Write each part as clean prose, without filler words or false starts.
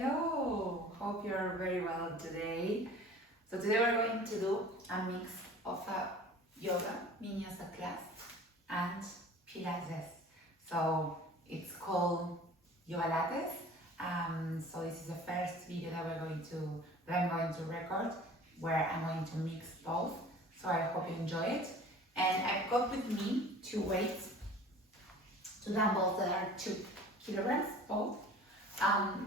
Hello! Hope you're very well today. So today we're going to do a mix of a yoga, vinyasa class, and Pilates. So it's called Yogalates. So this is the first video that I'm going to record, where I'm going to mix both. So I hope you enjoy it. And I've got with me two weights, two dumbbells that are 2 kilograms both.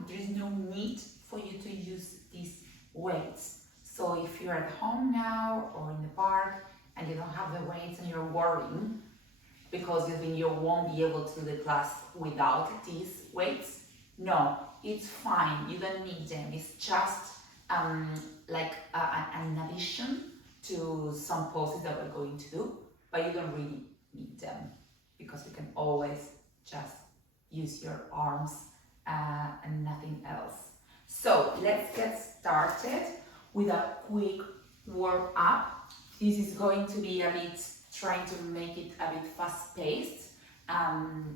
There's no need for you to use these weights. So if you're at home now or in the park and you don't have the weights and you're worrying because you think you won't be able to do the class without these weights, no, it's fine. You don't need them. It's just like an addition to some poses that we're going to do, but you don't really need them because you can always just use your arms and nothing else. So let's get started with a quick warm up. This is going to be a bit trying to make it a bit fast paced.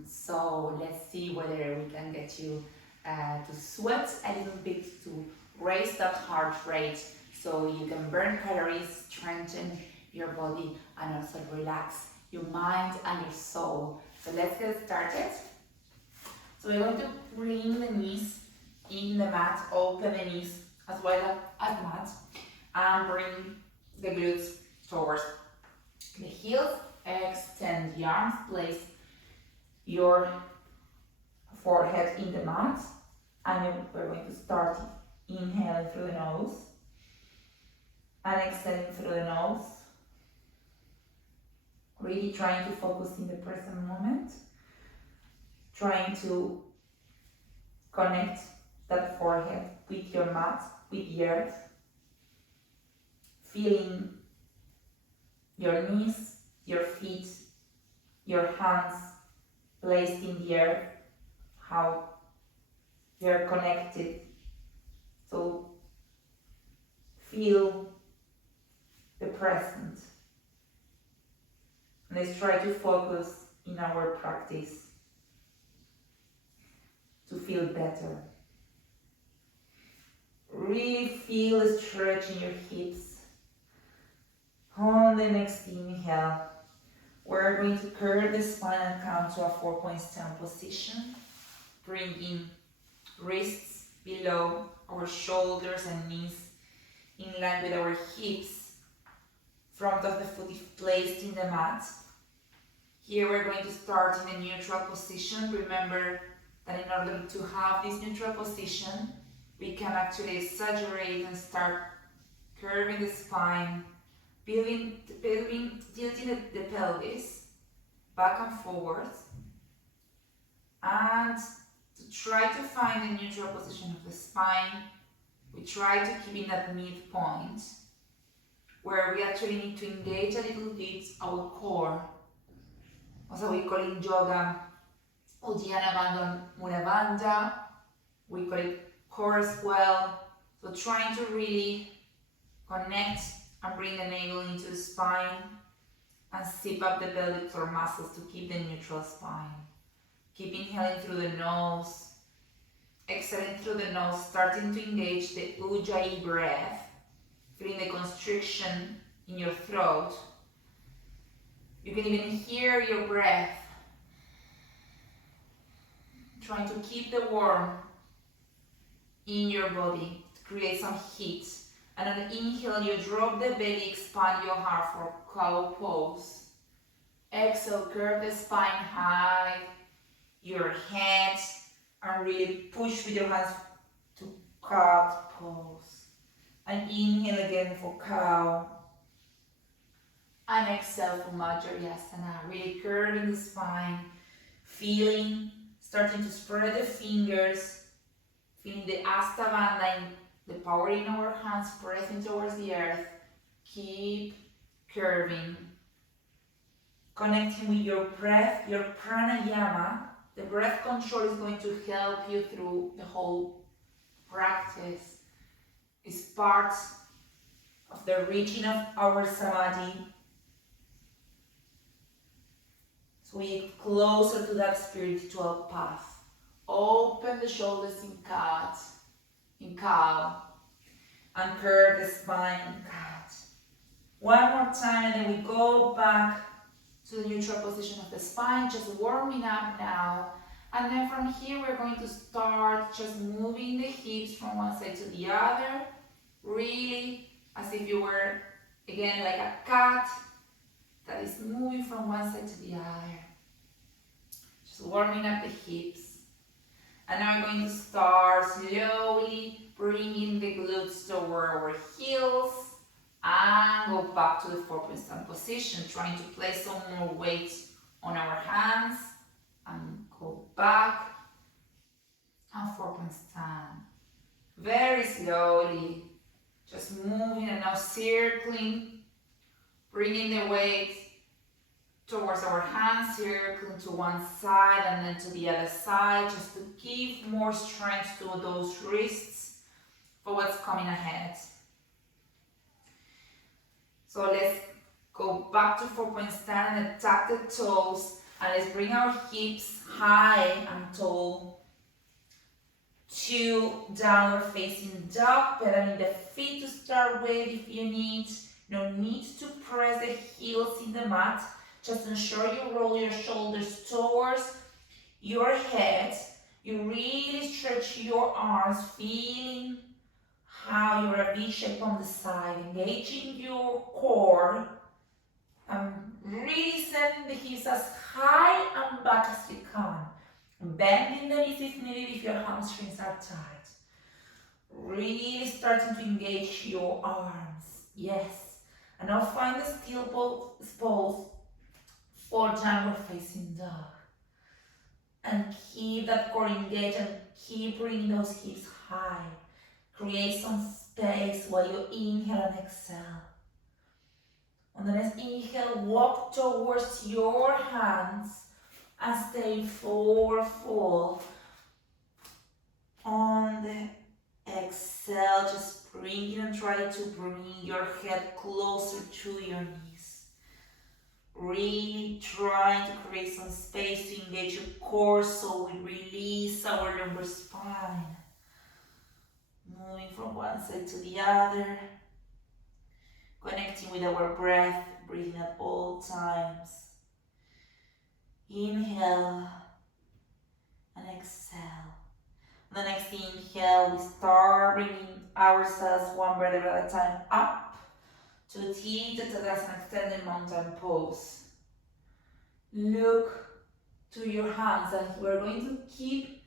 So let's see whether we can get you to sweat a little bit, to raise that heart rate so you can burn calories, strengthen your body, and also relax your mind and your soul. So let's get started. So we're going to bring the knees in the mat, open the knees as well as mat, and bring the glutes towards the heels. Extend the arms, place your forehead in the mat, and we're going to start inhaling through the nose and extending through the nose. Really trying to focus in the present moment. Trying to connect that forehead with your mat, with the earth. Feeling your knees, your feet, your hands placed in the earth, how they're connected. So feel the present. Let's try to focus in our practice to feel better. Really feel a stretch in your hips. On the next inhale, we're going to curve the spine and come to a 4-point stand position. Bringing wrists below our shoulders and knees in line with our hips. Front of the foot is placed in the mat. Here we're going to start in a neutral position. Remember that in order to have this neutral position, we can actually exaggerate and start curving the spine, tilting the pelvis back and forwards, and to try to find the neutral position of the spine, we try to keep in that midpoint where we actually need to engage a little bit our core. Also we call it yoga Uddiyana Bandha Mula Bandha. We call it core as well. So trying to really connect and bring the navel into the spine and zip up the pelvic floor muscles to keep the neutral spine. Keep inhaling through the nose, exhaling through the nose, starting to engage the Ujjayi breath, feeling the constriction in your throat. You can even hear your breath, trying to keep the warmth in your body to create some heat. And on the inhale, you drop the belly, expand your heart for cow pose. Exhale, curve the spine high, your hands, and really push with your hands to cat pose. And inhale again for cow. And exhale for Majrayasana, really curving the spine, feeling, starting to spread the fingers, feeling the Asta Bandha, the power in our hands, pressing towards the earth. Keep curving, connecting with your breath, your pranayama. The breath control is going to help you through the whole practice. It's part of the reaching of our samadhi. So we get closer to that spiritual path. Open the shoulders in cat. in cow. And curve the spine in cat. One more time, and then we go back to the neutral position of the spine, just warming up now. And then from here, we're going to start just moving the hips from one side to the other, really as if you were, again, like a cat that is moving from one side to the other. Just warming up the hips. And now we're going to start slowly bringing the glutes toward our heels and go back to the 4-point stand position, trying to place some more weight on our hands and go back and 4-point stand. Very slowly, just moving and now circling, bringing the weight towards our hands, circling to one side and then to the other side, just to give more strength to those wrists for what's coming ahead. So let's go back to 4-point stand and tuck the toes, and let's bring our hips high and tall to downward facing dog, pedaling the feet to start with if you need. No need to press the heels in the mat. Just ensure you roll your shoulders towards your head. You really stretch your arms, feeling how you're a V shape on the side, engaging your core, and really sending the hips as high and back as you can. Bending the knees if needed if your hamstrings are tight. Really starting to engage your arms. Yes. And now find the still pose for downward facing dog. And keep that core engaged and keep bringing those hips high. Create some space while you inhale and exhale. On the next inhale, walk towards your hands and stay forward fold. On the exhale, just bring it and try to bring your head closer to your knees. Really trying to create some space to engage your core so we release our lumbar spine. Moving from one side to the other. Connecting with our breath, breathing at all times. Inhale and exhale. On the next inhale, we start bringing ourselves one vertebra at a time up to Tita Tadasana, extended mountain pose. Look to your hands, and we're going to keep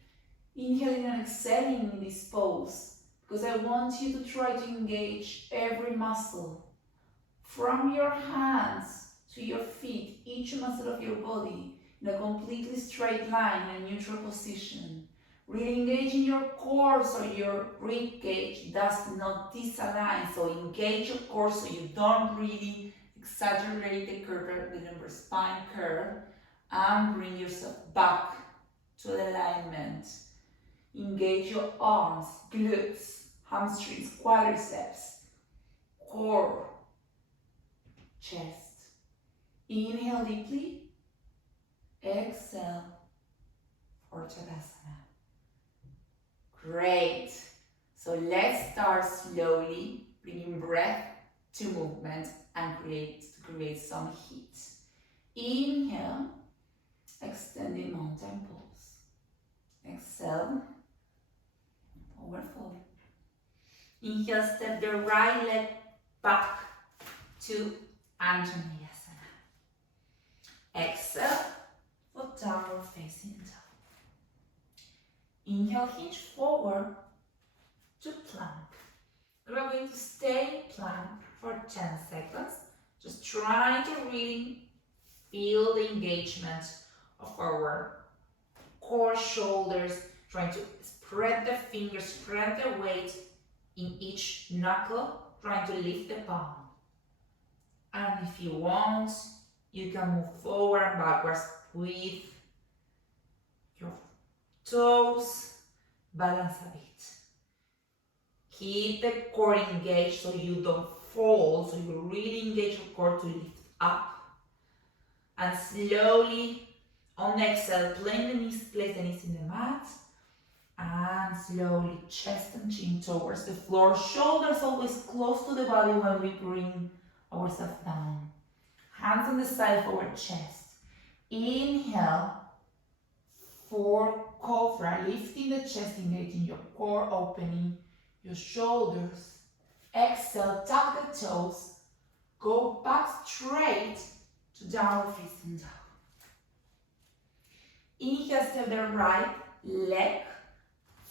inhaling and exhaling in this pose because I want you to try to engage every muscle from your hands to your feet, each muscle of your body in a completely straight line in a neutral position. Really engaging your core so your rib cage does not disalign. So engage your core so you don't really exaggerate the curve, the lumbar spine curve, and bring yourself back to alignment. Engage your arms, glutes, hamstrings, quadriceps, core, chest. Inhale deeply, exhale for Tadasana. Great. So let's start slowly, bringing breath to movement and create some heat. Inhale, extending mountain pose. Exhale, forward fold. Inhale, step the right leg back to Anjaneyasana. Exhale for downward facing dog. Inhale, hinge forward to plank. We're going to stay in plank for 10 seconds. Just trying to really feel the engagement of our core, shoulders, trying to spread the fingers, spread the weight in each knuckle, trying to lift the palm. And if you want, you can move forward and backwards with your toes, balance a bit. Keep the core engaged so you don't fall, so you really engage your core to lift up. And slowly, on the exhale, place the knees in the mat And slowly, chest and chin towards the floor. Shoulders always close to the body when we bring ourselves down. Hands on the side of our chest. Inhale for cobra, lifting the chest, engaging your core, opening your shoulders. Exhale, tuck the toes. Go back straight to downward facing dog. Inhale, step the right leg,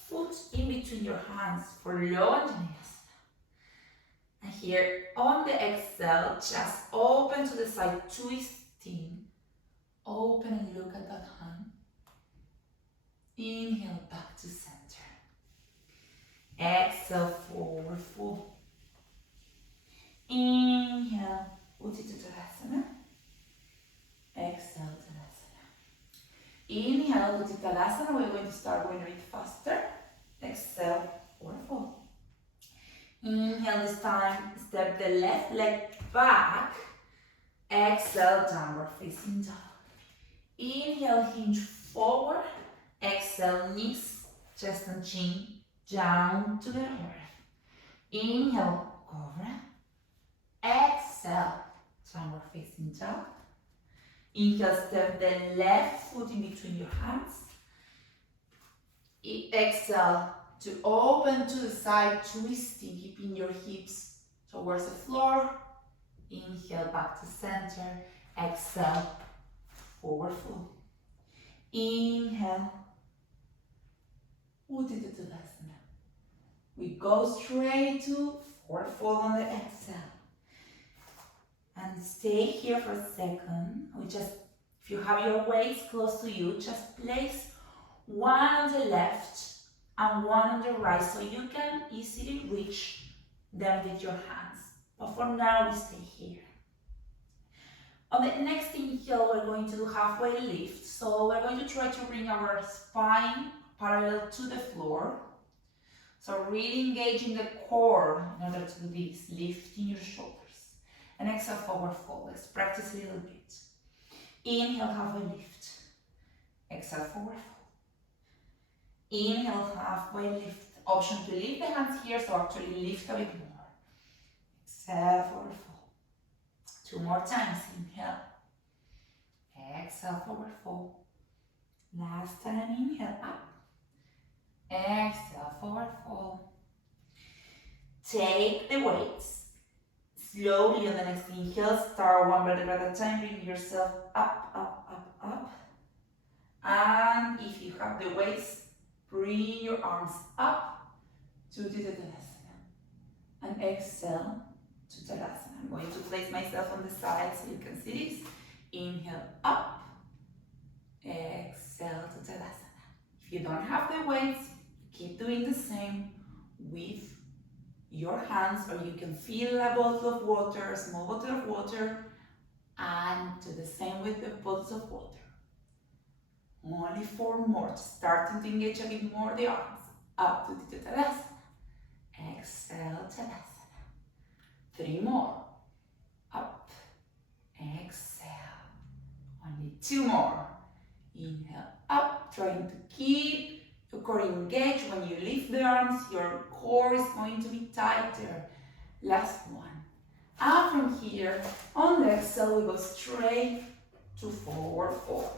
foot in between your hands for low and vinyasa. And here on the exhale, just open to the side, twisting. Open and look at that hand. Inhale, back to center. Exhale, forward fold. Inhale, Uttita Tadasana. Exhale, Tadasana. Inhale, Uttita Tadasana. We're going to start going a bit faster. Exhale, forward fold. Inhale, this time, step the left leg back. Exhale, downward facing dog. Inhale, hinge forward. Exhale, knees, chest and chin down to the earth. Inhale, cobra. Exhale, downward facing dog. Inhale, step the left foot in between your hands. Exhale to open to the side, twisting, keeping your hips towards the floor. Inhale, back to center. Exhale, forward fold. Inhale, Uttita Tadasana. We go straight to forward fold on the exhale. And stay here for a second. If you have your weights close to you, just place one on the left and one on the right so you can easily reach them with your hands. But for now, we stay here. On the next inhale, we're going to do halfway lift. So we're going to try to bring our spine parallel to the floor. So really engaging the core in order to do this, lifting your shoulders. And exhale, forward fold. Let's practice a little bit. Inhale, halfway lift. Exhale, forward fold. Inhale, halfway lift. Option to lift the hands here, so actually lift a bit more. Exhale, forward fold. Two more times. Inhale. Exhale, forward fold. Last time, inhale, up. Exhale, forward fold. Take the weights. Slowly on the next inhale, start one vertebra at a time, bring yourself up, up, up, up. And if you have the weights, bring your arms up to Uttita Tadasana. And exhale to Tadasana. I'm going to place myself on the side so you can see this. Inhale, up. Exhale to Tadasana. If you don't have the weights, keep doing the same with your hands, or you can fill a bottle of water, a small bottle of water, and do the same with the bottles of water. Only 4 more, starting to engage a bit more the arms. Up to Uttita Tadasana. Exhale, Tadasana. 3 more. Up. Exhale. Only 2 more. Inhale, up, trying to keep your core engaged. When you lift the arms, your core is going to be tighter. Last one. And from here, on the exhale, we go straight to forward fold.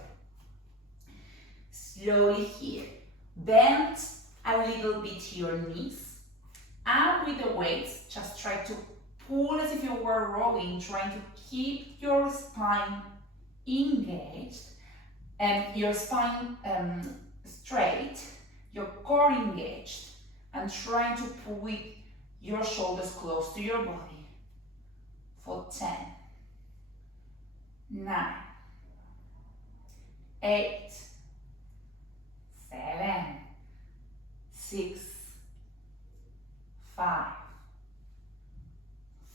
Slowly here. Bend a little bit your knees. And with the weights, just try to pull as if you were rowing, trying to keep your spine engaged and your spine straight, your core engaged, and trying to pull with your shoulders close to your body for 10, 9, 8, 7, 6, 5,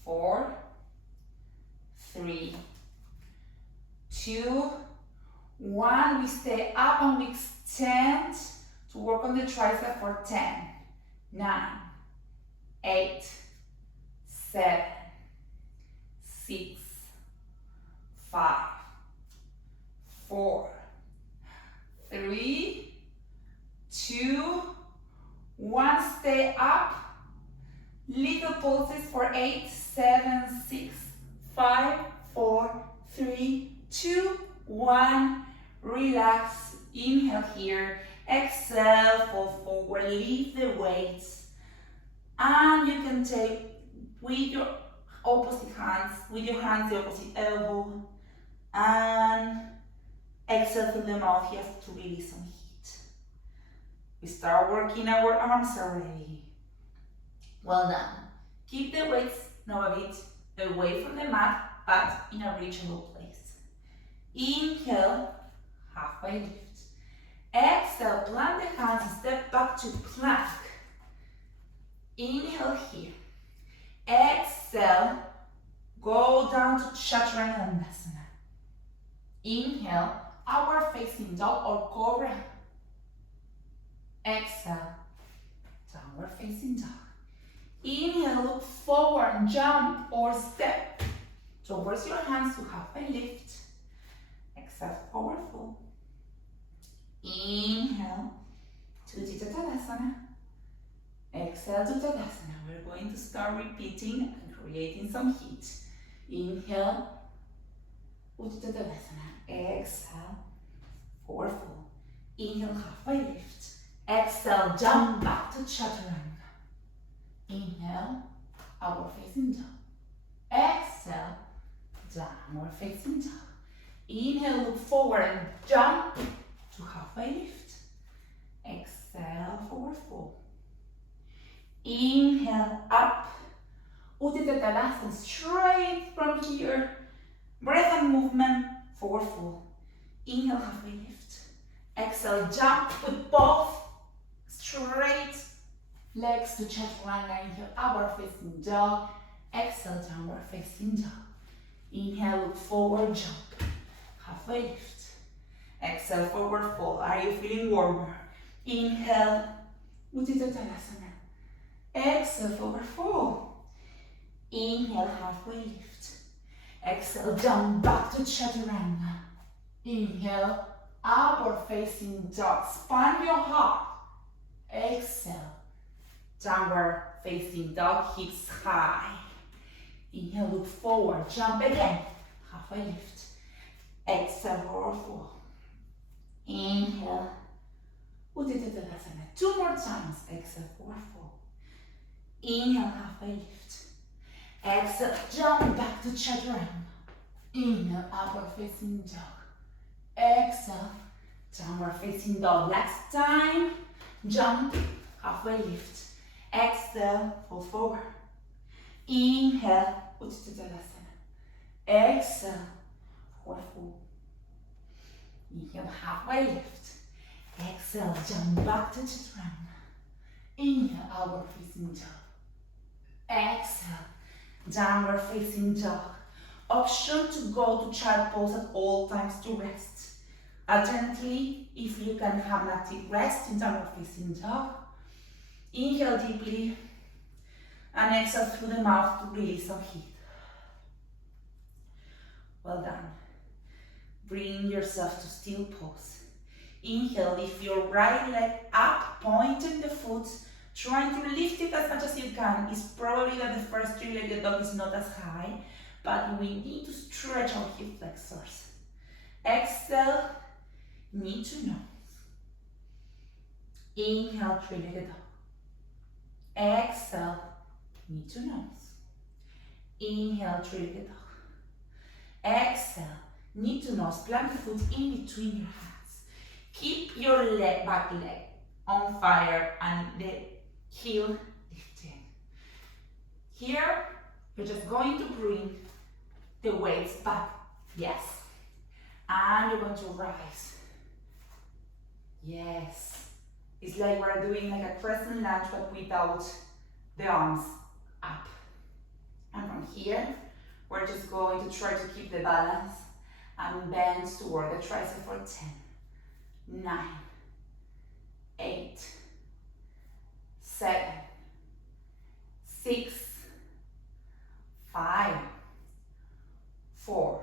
4, 3, 2, 1. We stay up and we extend to work on the tricep for 10, 9, 8, 7, 6, 5, 4, 3, 2, One, stay up. Little pulses for 8, 7, 6, 5, 4, 3, 2, 1. Relax. Inhale here. Exhale, fall forward. Lift the weights. And you can take with your opposite hands, with your hands the opposite elbow. And exhale through the mouth here to release some heat. We start working our arms already. Well done. Keep the weights now a bit away from the mat, but in a reachable place. Inhale, halfway lift. Exhale, plant the hands, step back to plank. Inhale here. Exhale, go down to Chaturanga. Inhale, upward facing dog or cobra. Exhale, downward facing dog. Inhale, look forward, jump or step towards your hands to halfway lift. Exhale, forward fold. Inhale to Tadasana. Exhale to Tadasana. We're going to start repeating and creating some heat. Inhale, Uttita Tadasana. Exhale, forward fold. Inhale, halfway lift. Exhale, jump back to Chaturanga. Inhale, upward facing dog. Exhale, downward facing dog. Inhale, look forward and jump to halfway lift. Exhale, forward fold. Inhale, up. Uttita Tadasana, straight from here. Breath and movement, forward fold. Inhale, halfway lift. Exhale, jump with both straight legs to Chaturanga. Inhale, upward facing dog. Exhale, downward facing dog. Inhale, look forward, jump. Halfway lift. Exhale, forward fold. Are you feeling warmer? Inhale, Uttita Tadasana. Exhale, forward fold. Inhale, halfway lift. Exhale, jump back to Chaturanga. Inhale, upward facing dog. Span your heart. Exhale, downward facing dog, hips high. Inhale, look forward, jump again. Halfway lift. Exhale, forward fold. Inhale, Uttita Tadasana. 2 more times. Exhale, forward fold. Inhale, halfway lift. Exhale, jump back to Chaturanga. Inhale, upward facing dog. Exhale, downward facing dog. Last time. Jump, halfway lift. Exhale, fold forward. Inhale, Uttita Tadasana. Exhale, forward fold. Inhale, halfway lift. Exhale, jump back to Chaturanga. Inhale, upward facing dog. Exhale, downward facing dog. Option to go to child pose at all times to rest. Alternately, if you can have an active rest in downward facing dog, inhale deeply and exhale through the mouth to release some heat. Well done. Bring yourself to still pose. Inhale, lift your right leg up, pointing the foot, trying to lift it as much as you can. It's probably that the first three-legged dog is not as high, but we need to stretch our hip flexors. Exhale, knee to nose. Inhale, three-legged dog. Exhale, knee to nose. Inhale, three-legged dog. Exhale, knee to nose. Plant the foot in between your hands. Keep your back leg on fire and the heel lifting. Here, you're just going to bring the weights back. Yes. And you're going to rise. Yes. It's like we're doing like a crescent lunge but without the arms up. And from here, we're just going to try to keep the balance and bend toward the tricep for 10, 9, 8, 7, 6, 5, 4,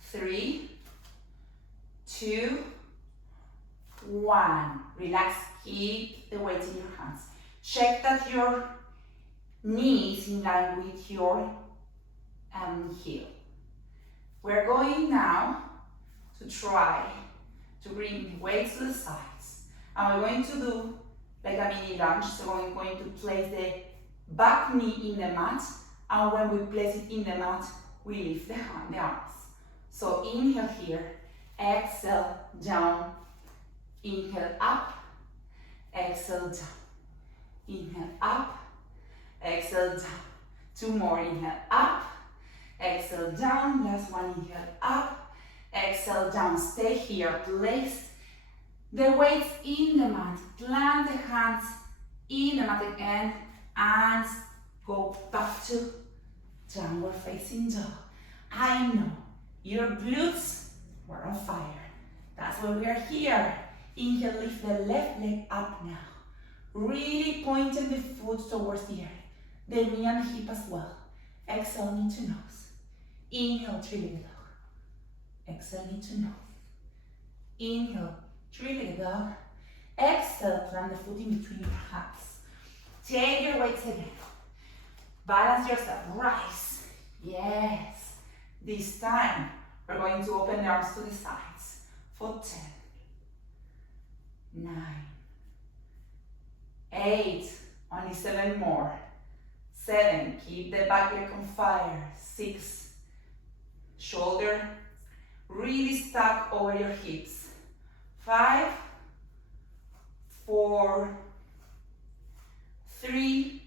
3, 2, 1. Relax keep the weight in your hands. Check that your knee is in line with your heel. We're going now to try to bring weights to the sides. And we're going to do like a mini lunge. So we're going to place the back knee in the mat. And when we place it in the mat, we lift the arms. So inhale here, exhale down, inhale up, exhale down, inhale up, exhale down. Two more, inhale up, exhale down, last one, inhale up, exhale down. Stay here, place the weights in the mat, plant the hands in the mat again, and go back to downward facing dog. I know your glutes were on fire. That's why we are here. Inhale, lift the left leg up now. Really pointing the foot towards the air. The knee and hip as well. Exhale, knee to nose. Inhale, three-legged dog. Exhale, knee to nose. Inhale, three-legged dog. Exhale, plant the foot in between your hands. Take your weights again. Balance yourself, rise. Yes. This time, we're going to open the arms to the sides for 10, 9, 8, only 7 more, 7, keep the back leg on fire, 6, shoulder really stuck over your hips, 5, 4, 3,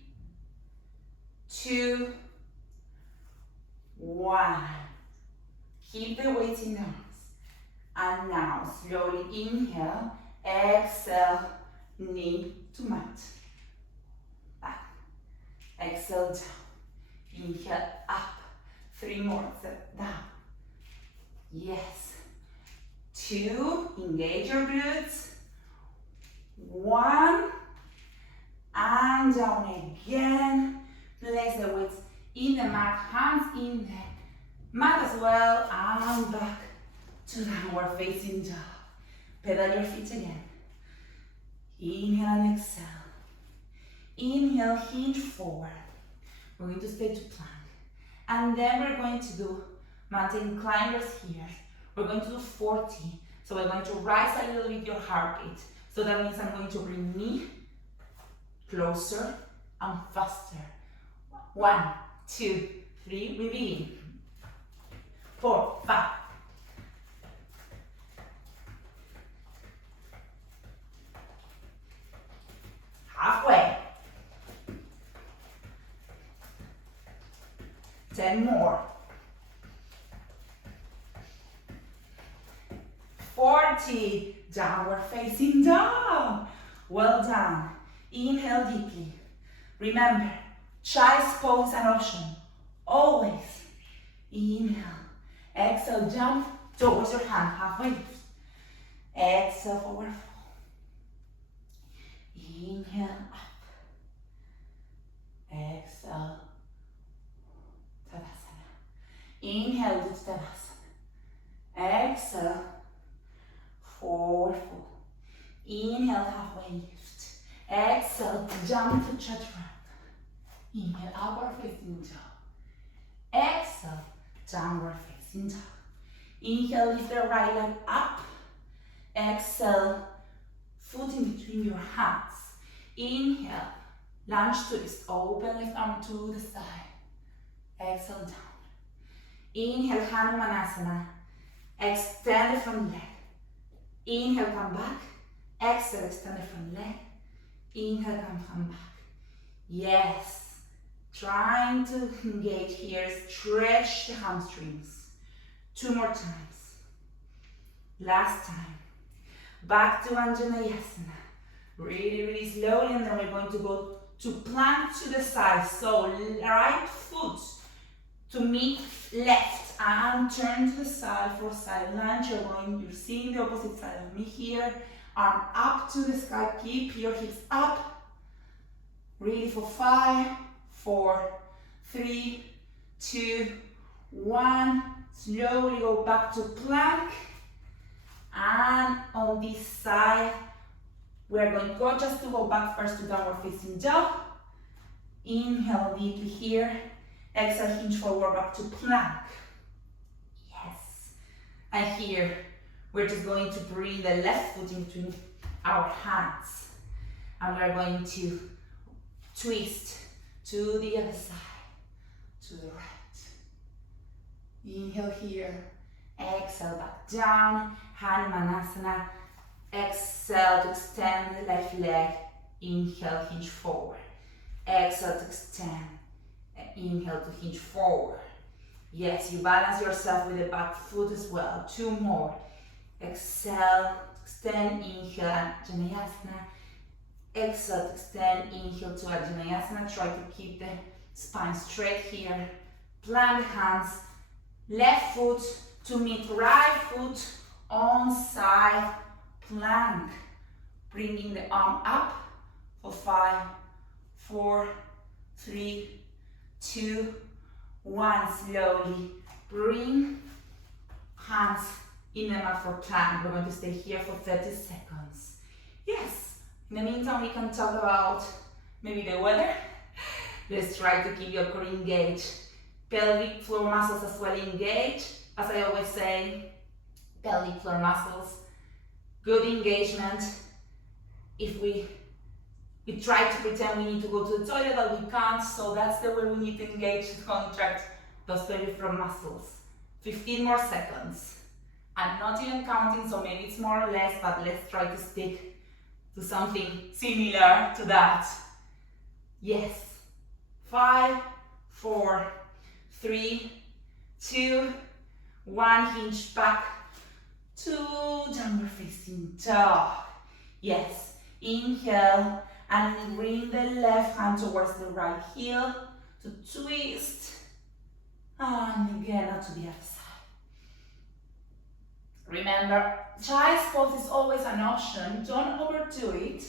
2, 1. Keep the weight in the arms. And now, slowly inhale, exhale, knee to mat. Back. Exhale down. Inhale up. 3 more. Step down. Yes. 2. Engage your glutes. 1. And down again. Place the weights in the mat, hands in the mat as well, and back to downward facing dog. Pedal your feet again. Inhale and exhale. Inhale, hinge forward. We're going to stay to plank. And then we're going to do mountain climbers here. We're going to do 40. So we're going to rise a little bit your heartbeat. So that means I'm going to bring knee closer and faster. 1, 2, 3, we begin. 4, 5. Halfway. 10 more. 40. Downward facing dog. Well done. Inhale deeply. Remember, child's pose an option. Always. Inhale. Exhale, jump towards your hand, halfway lift. Exhale, forward fold. Inhale, up. Exhale, Tadasana. Inhale, to Tadasana. Exhale, forward fold. Inhale, halfway lift. Exhale, jump to chaturanga. Inhale, upward facing dog. Exhale, downward facing dog. Inhale, lift the right leg up. Exhale, foot in between your hands. Inhale, lunge twist, open left arm to the side. Exhale, down. Inhale, Hanumanasana. Extend the front leg. Inhale, come back. Exhale, extend the front leg. Inhale, come back. Yes. Trying to engage here, stretch the hamstrings. 2 more times. Last time. Back to Anjaneyasana. Really, really slowly, and then we're going to go to plank to the side. So right foot to meet left and turn to the side for side lunge. You're seeing the opposite side of me here. Arm up to the sky, keep your hips up. Really for 5, 4, 3, 2, 1. Slowly go back to plank. And on this side, We're going to go just to go back first to downward facing dog. Inhale deeply here. Exhale, hinge forward back to plank. Yes. And here, we're just going to bring the left foot in between our hands. And we're going to twist to the other side, to the right. Inhale here. Exhale, back down. Hanumanasana. Exhale to extend the left leg. Inhale, hinge forward. Exhale to extend. Inhale to hinge forward. Yes, you balance yourself with the back foot as well. 2 more. Exhale, extend, inhale, Janayasana. Exhale, extend, inhale to Janayasana. Try to keep the spine straight here. Plant the hands. Left foot to meet right foot on side plank. Bringing the arm up for 5, 4, 3, 2, 1. Slowly bring hands in the mat for plank. We're going to stay here for 30 seconds. Yes. In the meantime, we can talk about maybe the weather. Let's try to keep your core engaged. Pelvic floor muscles as well engaged. As I always say, pelvic floor muscles, good engagement. If we try to pretend we need to go to the toilet, but we can't, so that's the way we need to engage to contract those pelvic floor muscles. 15 more seconds. I'm not even counting, so maybe it's more or less, but let's try to stick to something similar to that. Yes. 5, 4, 3, 2, 1. Hinge back to downward facing dog. Yes. Inhale and bring the left hand towards the right heel to twist. And again up to the other side. Remember, child's pose is always an option. Don't overdo it.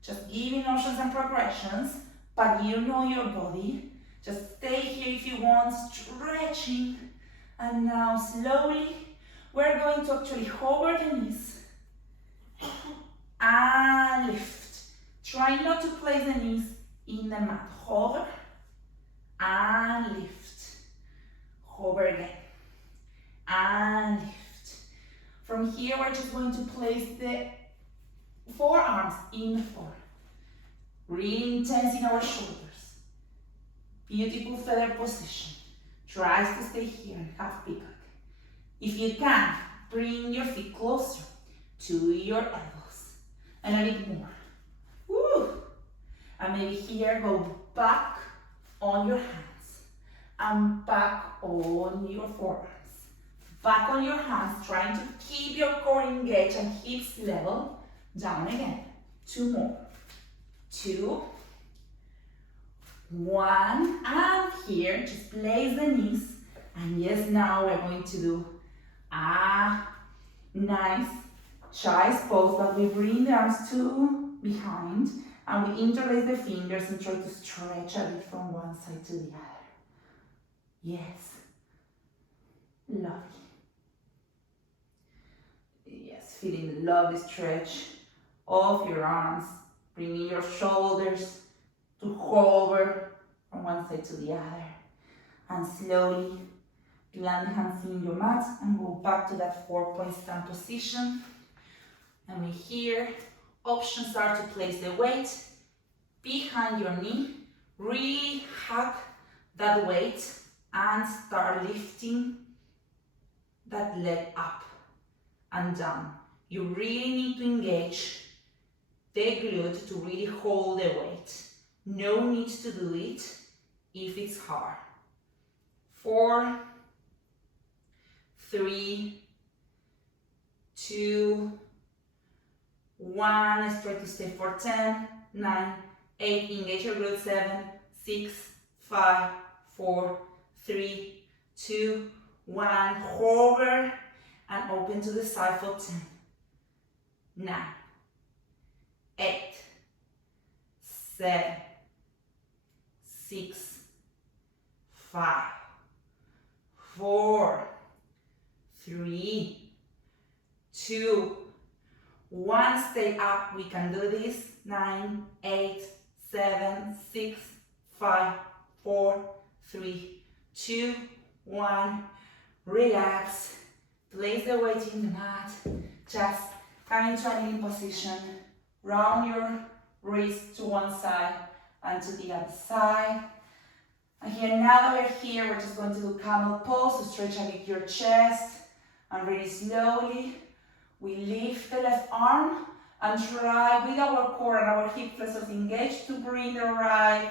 Just giving options and progressions, but you know your body. Just stay here if you want, stretching. And now slowly, we're going to actually hover the knees and lift. Try not to place the knees in the mat. Hover and lift. Hover again and lift. From here, we're just going to place the forearms in the floor. Really intense in our shoulders. Beautiful feather position. Try to stay here and half peacock. If you can, bring your feet closer to your elbows. And a bit more. Woo! And maybe here, go back on your hands. And back on your forearms. Back on your hands, trying to keep your core engaged and hips level. Down again. 2 more. 2, 1, and here, just place the knees. And yes, now we're going to do a nice child's pose, but we bring the arms to behind and we interlace the fingers and try to stretch a bit from one side to the other. Yes. Lovely. Yes, feeling the lovely stretch of your arms, bringing your shoulders to hover from one side to the other. And slowly plant the hands in your mat and go back to that 4-point stand position. And we here, options are to place the weight behind your knee, really hug that weight and start lifting that leg up and down. You really need to engage the glute to really hold the weight. No need to do it if it's hard. 4, 3, 2, 1. Let's try to stay for 10, 9, 8. Engage your glute. 7, 6, 5, 4, 3, 2, 1. Hover and open to the side for 10, 9, 8, 7, 6, 5, 4, 3, 2, One, stay up. We can do this. 9, 8, 7, 6, 5, 4, 3, 2, 1. Relax. Place the weight in the mat. Just come into a kneeling position. Round your wrist to one side and to the other side. And here, now that we're here, we're just going to do camel pose to stretch a bit your chest. And really slowly, we lift the left arm and try with our core and our hip flexors engaged to bring the right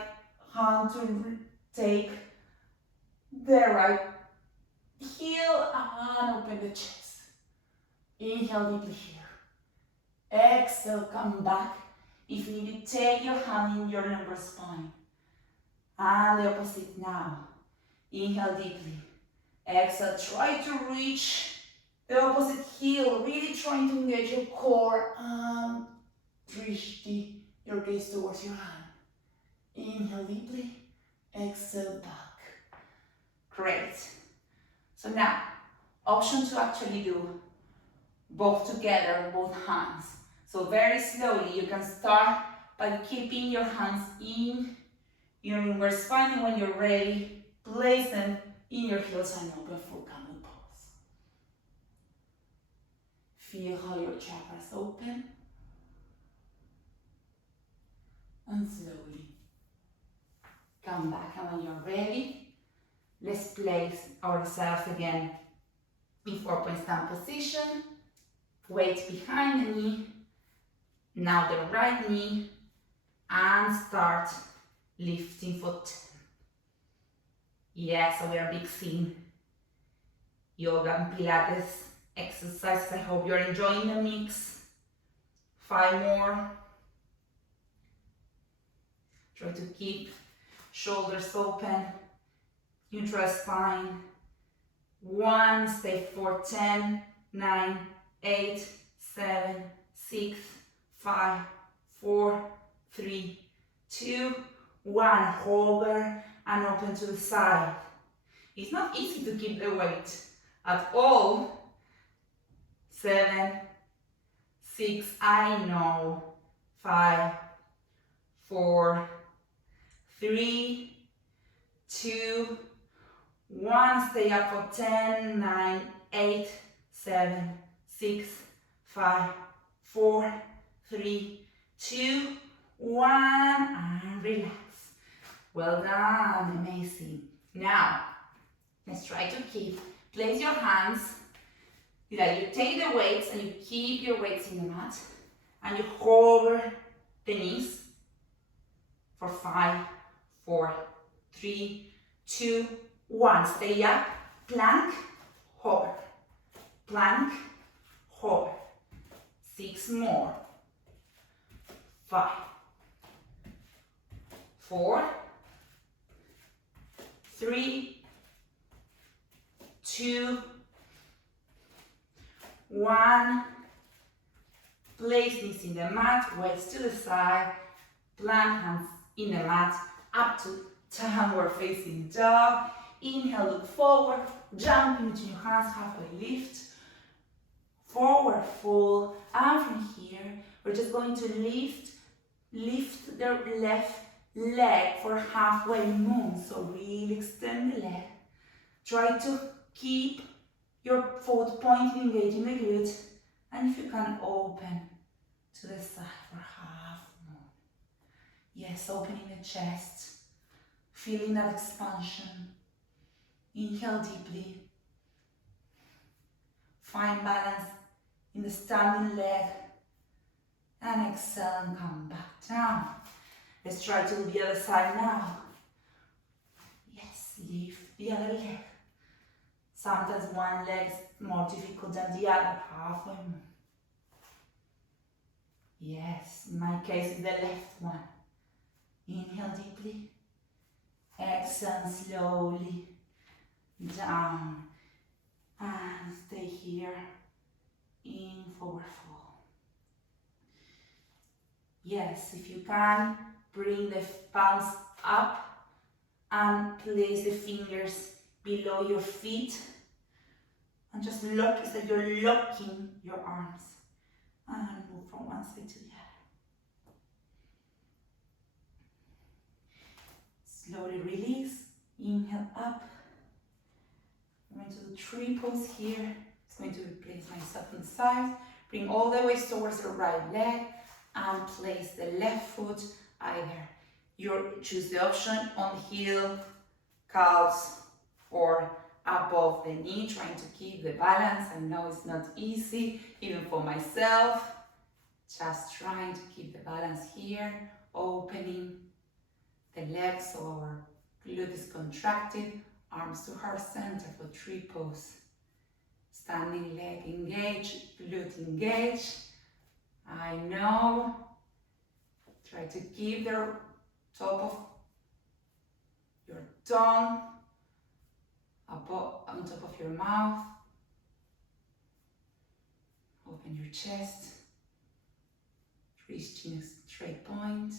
hand to take the right heel and open the chest. Inhale deeply here. Exhale, come back. If needed, take your hand in your lumbar spine. And the opposite now. Inhale deeply. Exhale, try to reach the opposite heel, really trying to engage your core and reach your gaze towards your hand. Inhale deeply, exhale back. Great. So now, option to actually do both together, both hands. So very slowly, you can start by keeping your hands in your lumbar spine, and when you're ready, place them in your heels and open for camel pose. Feel how your chakras open. And slowly come back, and when you're ready, let's place ourselves again in 4-point stand position. Weight behind the knee. Now the right knee, and start lifting for 10. Yes, so we are mixing yoga and Pilates exercises. I hope you're enjoying the mix. 5 more. Try to keep shoulders open, neutral spine. 1, stay for 10, 9, 8, 7, 6, 5, 4, 3, 2, 1. Hover and open to the side. It's not easy to keep the weight at all. 7, 6, I know. 5, 4, 3, 2, 1. Stay up for 10, 9, 8, 7, 6, 5, 4, 3, 2, 1, and relax. Well done, amazing. Now, let's try to place your hands, that you take the weights and you keep your weights in the mat, and you hover the knees for 5, 4, 3, 2, 1. Stay up, plank, hover, plank, hover. 6 more. 5, 4, 3, 2, 1. Place knees in the mat, weights to the side, plant hands in the mat, up to downward facing dog. Inhale, look forward, jump into your hands, halfway lift, forward fold, and from here, we're just going to lift the left leg for halfway moon. So really extend the leg. Try to keep your foot pointing, engaging the glutes, and if you can, open to the side for half moon. Yes, opening the chest, feeling that expansion. Inhale deeply. Find balance in the standing leg, and exhale and come back down. Let's try to do the other side now. Yes, lift the other leg. Sometimes one leg is more difficult than the other. Halfway moon. Yes, in my case it's the left one. Inhale deeply. Exhale slowly down. And stay here in forward fold. Yes, if you can, bring the palms up and place the fingers below your feet, and just look as if you're locking your arms, and from one side to the other. Slowly release, inhale up. I'm going to do 3 pulls here. It's going to place myself on the side. Bring all the way towards the right leg and place the left foot either. You choose the option on heel, calves, or above the knee, trying to keep the balance. I know it's not easy, even for myself. Just trying to keep the balance here, opening the legs so our glute is contracted, arms to heart center for 3 pulls. Standing leg engage, glute engage. I know. Try to keep the top of your tongue above, on top of your mouth. Open your chest. Reach chin straight point.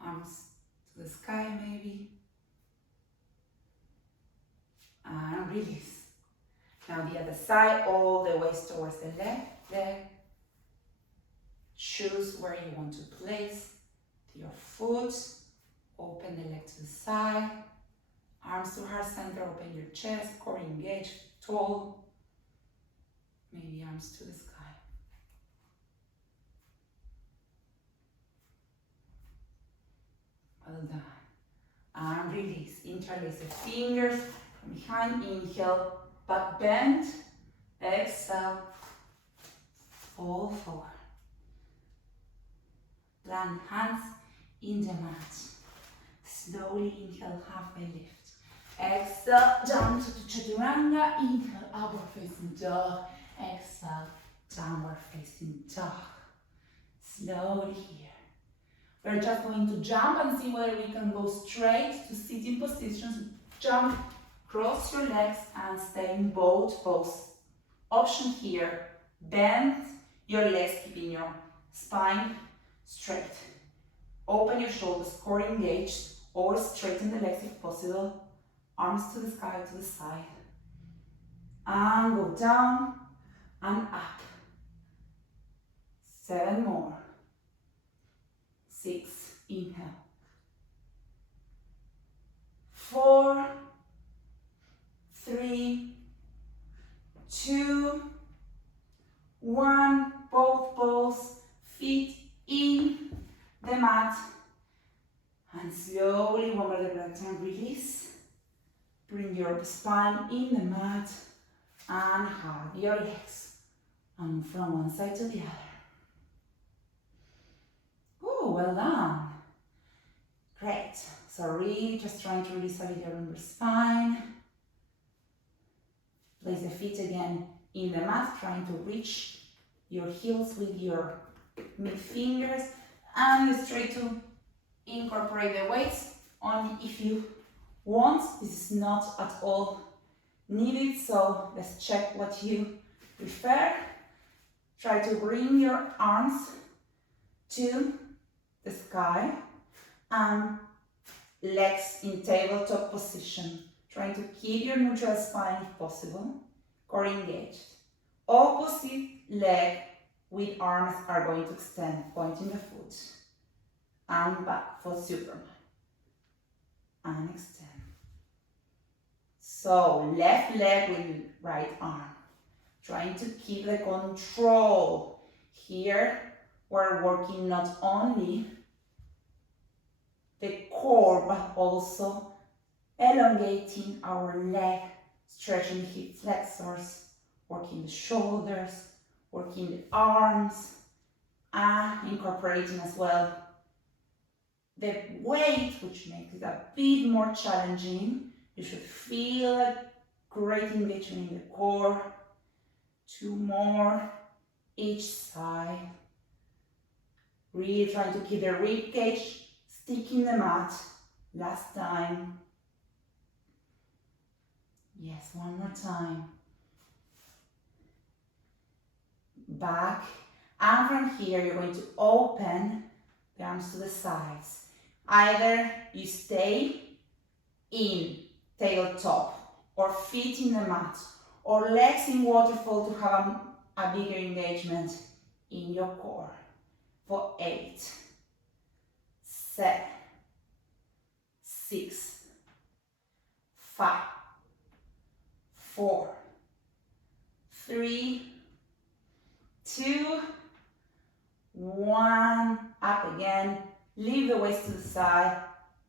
Arms to the sky maybe. And release. Now the other side, all the way towards the left leg. Choose where you want to place your foot. Open the leg to the side. Arms to heart center, open your chest, core engaged, tall. Maybe arms to the sky. Well done. And release. Interlace the fingers from behind. Inhale, back bend. Exhale, fall forward. Plant hands in the mat. Slowly inhale, halfway lift. Exhale, down to chaturanga. Inhale, upward facing dog. Exhale, downward facing dog. Slowly here. We're just going to jump and see whether we can go straight to sitting positions. Jump, cross your legs and stay in both poses. Option here, bend your legs, keeping your spine straight. Open your shoulders, core engaged, or straighten the legs if possible. Arms to the sky, to the side. And go down and up. 7 more. 6, inhale. 4, 3, 2, 1. Both balls, feet in the mat. And slowly, one more time, release. Bring your spine in the mat and hug your legs. And from one side to the other. Oh, well done. Great. So really just trying to release a bit around your spine. Place the feet again in the mat, trying to reach your heels with your mid fingers. And straight to incorporate the weights only if you want. This is not at all needed, so let's check what you prefer. Try to bring your arms to the sky and legs in tabletop position. Trying to keep your neutral spine if possible. Core engaged. Opposite leg with arms are going to extend, pointing the foot. And back for Superman. And extend. So left leg with right arm. Trying to keep the control. Here we're working not only the core but also elongating our leg, stretching hip flexors, working the shoulders, working the arms, and incorporating as well the weight, which makes it a bit more challenging. You should feel a great engagement in the core. 2 more each side. Really trying to keep the rib cage sticking the mat. Last time. Yes, one more time. Back. And from here, you're going to open the arms to the sides. Either you stay in tabletop or feet in the mat or legs in waterfall to have a bigger engagement in your core. For 8, 7, 6, 5, 4, 3, 2, 1. Up again. Leave the waist to the side.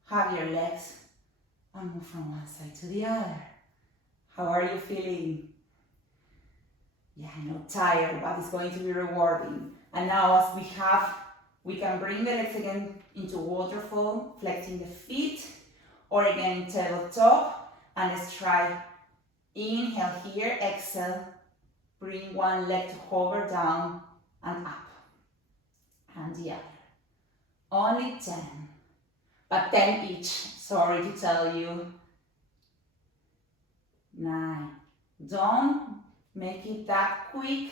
Hug your legs and move from one side to the other. How are you feeling? Yeah, I know, tired, but it's going to be rewarding. And now as we can bring the legs again into waterfall, flexing the feet, or again in tabletop. And let's try, inhale here, exhale, bring one leg to hover down and up. And the other. Only 10, but 10 each, sorry to tell you. 9, don't make it that quick,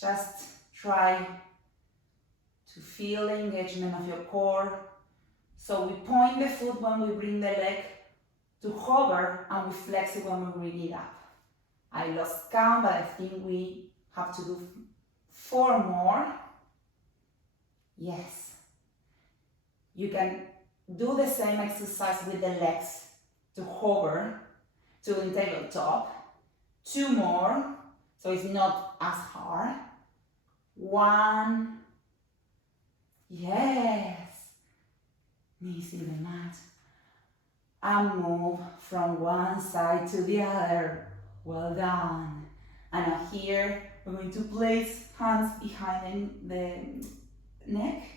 just try to feel the engagement of your core. So we point the foot when we bring the leg to hover, and we flex it when we bring it up. I lost count, but I think we have to do 4 more. Yes. You can do the same exercise with the legs to hover to the tabletop. 2 more, so it's not as hard. 1. Yes. Knees in the mat. And move from one side to the other. Well done. And now here, we're going to place hands behind the neck.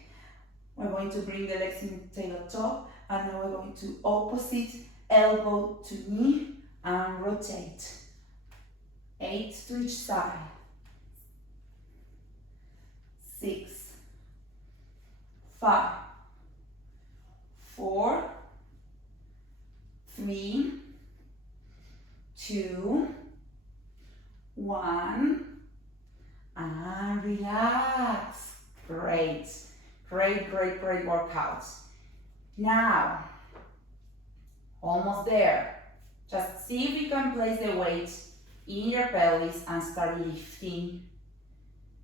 We're going to bring the legs in the tabletop, and now we're going to opposite elbow to knee and rotate. 8 to each side. 6, 5, 4, 3, 2, 1, and relax. Great. Great workouts. Now, almost there. Just see if you can place the weight in your pelvis and start lifting.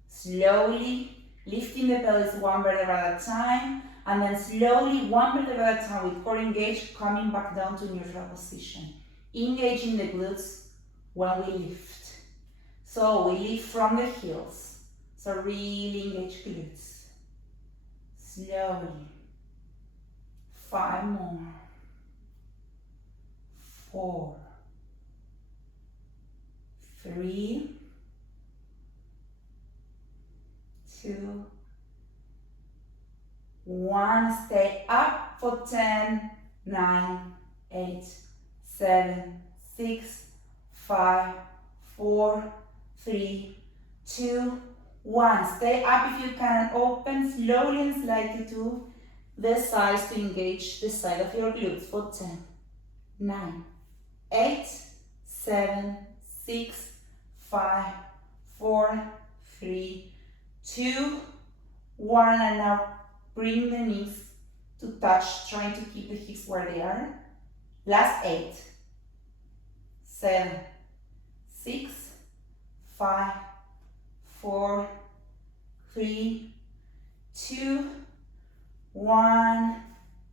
Slowly lifting the pelvis one vertebra at a time, and then slowly one vertebra at a time with core engaged, coming back down to neutral position. Engaging the glutes when we lift. So we lift from the heels. So really engage glutes. Slowly. 5 more. 4, 3, 2, 1. Stay up for 10, 9, 8, 7, 6, 5, 4, 3, 2, 1. Stay up if you can. Open slowly and slightly to the sides to engage the side of your glutes for 10, 9, 8, 7, 6, 5, 4, 3, 2, 1. And now bring the knees to touch, trying to keep the hips where they are. Last 8, 7, 6, 5, 4, 3, 2, 1.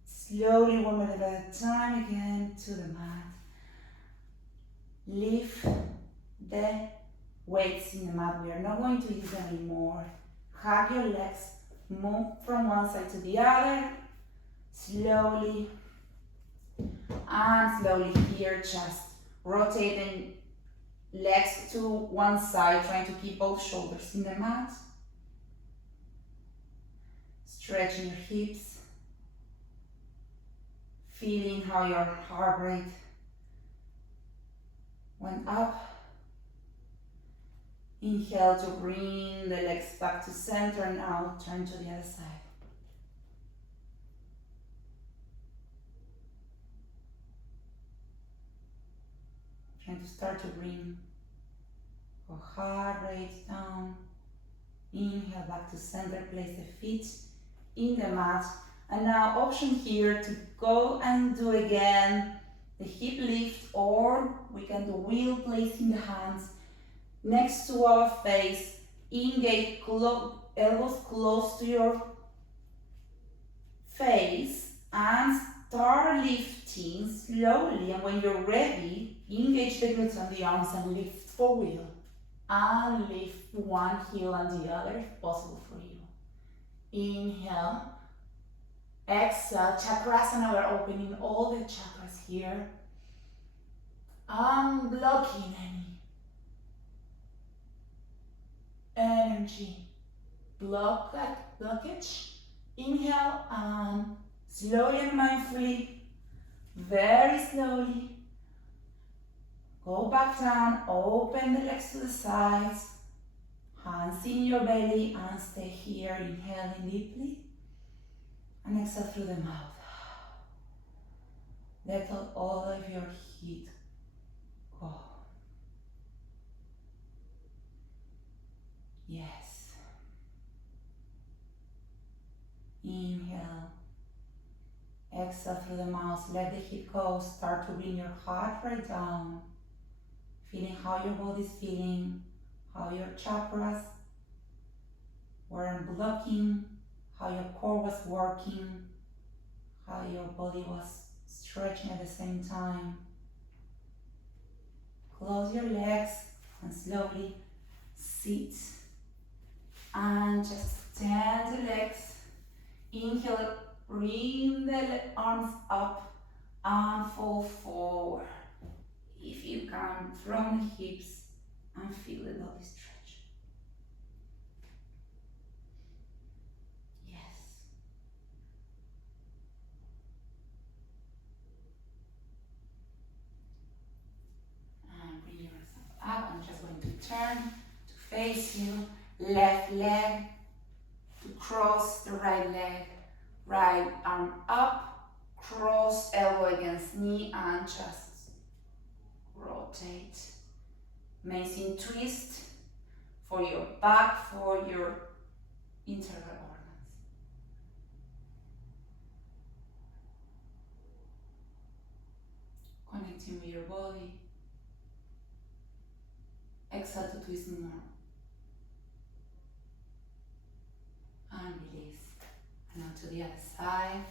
Slowly, one minute at a time, again to the mat. Lift the weights in the mat. We are not going to use them anymore. Hug your legs, move from one side to the other. Slowly and slowly here, just rotating legs to one side, trying to keep both shoulders in the mat. Stretching your hips. Feeling how your heart rate went up. Inhale to bring the legs back to center, and now turn to the other side. Trying to start to bring your heart rate down. Inhale back to center, place the feet in the mat. And now option here to go and do again the hip lift, or we can do wheel, placing the hands next to our face, Engage, elbows close to your face and start lifting slowly. And when you're ready, engage the glutes on the arms and lift for wheel. And lift one heel and the other if possible for you. Inhale. Exhale. Chakrasana. We're opening all the chakras here. Unblocking any energy. Blockage. Inhale and slowly and mindfully, very slowly, go back down, open the legs to the sides, hands in your belly and stay here, inhaling deeply and exhale through the mouth. Let all of your heat go. Yes. Inhale. Exhale through the mouth. Let the heat go. Start to bring your heart right down. Feeling how your body is feeling, how your chakras were unblocking, how your core was working, how your body was stretching at the same time. Close your legs and slowly sit. And just stand the legs. Inhale, bring the arms up and fall forward. If you can, from the hips and feel the body stretch. Yes. And bring yourself up. I'm just going to turn to face you. Left leg to cross the right leg. Right arm up. Cross elbow against knee and just rotate. Amazing twist for your back, for your internal organs. Connecting with your body. Exhale to twist more. And release. And now to the other side.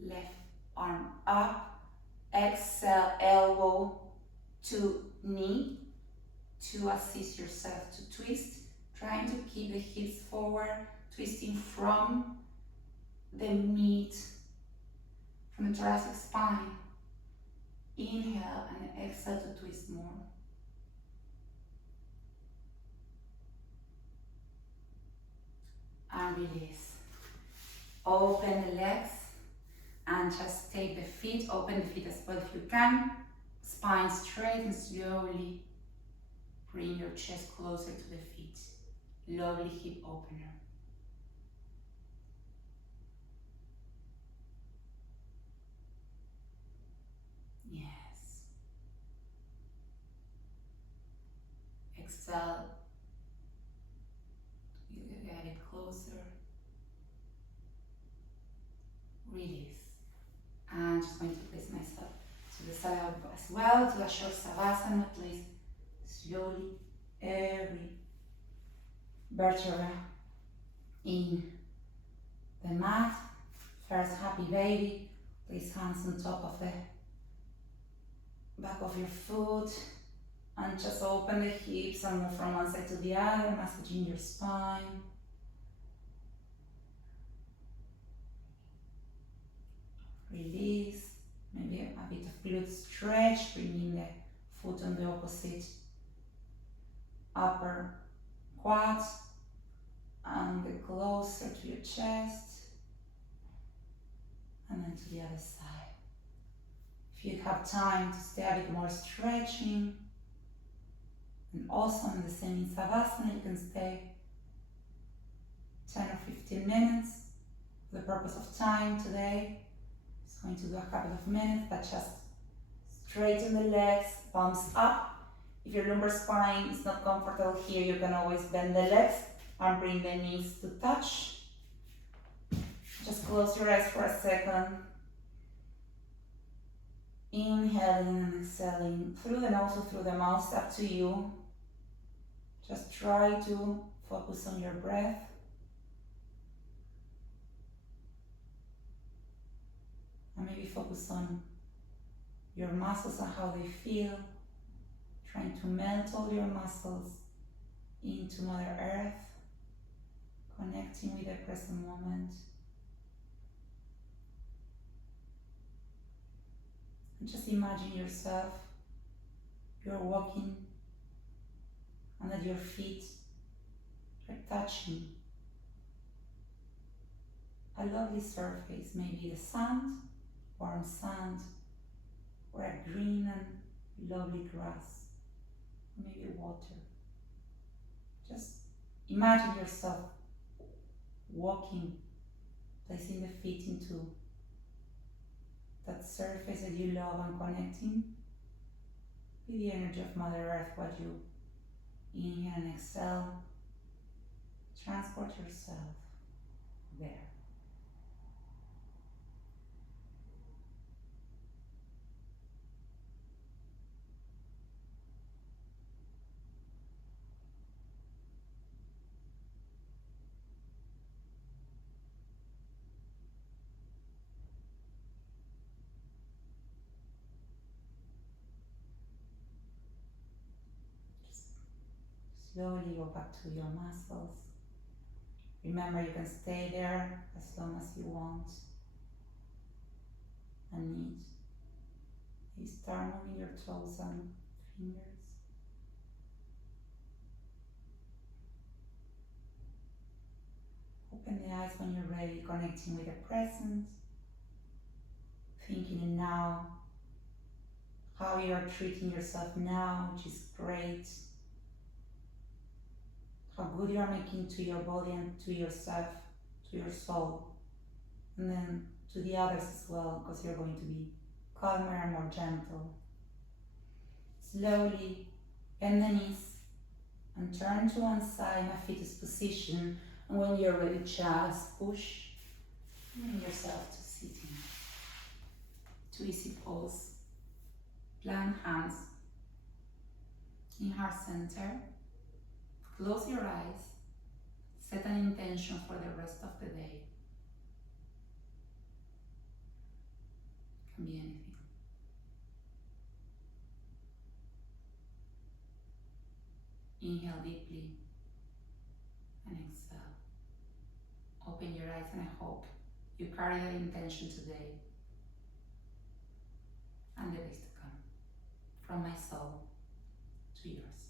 Left arm up. Exhale, elbow to knee to assist yourself to twist. Trying to keep the hips forward, twisting from the mid, from the thoracic spine. Inhale and exhale to twist more. And release. Open the legs and just take the feet, open the feet as well if you can. Spine straight and slowly bring your chest closer to the feet. Lovely hip opener. Yes. Exhale. Get it closer. Release. And just going to place myself to the side as well, to a short savasana. Place slowly every vertebra in the mat. First, happy baby. Place hands on top of the back of your foot and just open the hips and move from one side to the other, massaging your spine. Release, maybe a bit of glute stretch, bringing the foot on the opposite upper quad and get closer to your chest, and then to the other side. If you have time to stay a bit more stretching, and also in the same savasana, you can stay 10 or 15 minutes. For the purpose of time today, it's going to do a couple of minutes, but just straighten the legs, palms up. If your lumbar spine is not comfortable here, you can always bend the legs and bring the knees to touch. Just close your eyes for a second. Inhaling and exhaling through the nose or through the mouth, up to you. Just try to focus on your breath. And maybe focus on your muscles and how they feel. Trying to melt all your muscles into Mother Earth, connecting with the present moment. And just imagine yourself, you're walking and that your feet are touching a lovely surface, maybe the sand, warm sand, or a green and lovely grass, maybe water. Just imagine yourself walking, placing the feet into that surface that you love and connecting with the energy of Mother Earth while you inhale and exhale. Transport yourself there. Slowly go back to your muscles. Remember, you can stay there as long as you want and need. You start moving your toes and fingers. Open the eyes when you're ready, connecting with the present, thinking in now, how you are treating yourself now, which is great. How good you are making to your body and to yourself, to your soul, and then to the others as well, because you're going to be calmer and more gentle. Slowly bend the knees and turn to one side, my fetus position, and when you're ready, just push, bring yourself to sitting. To easy pose, plant hands in heart center. Close your eyes, set an intention for the rest of the day. Can be anything. Inhale deeply and exhale. Open your eyes and I hope you carry that intention today and the days to come. From my soul to yours.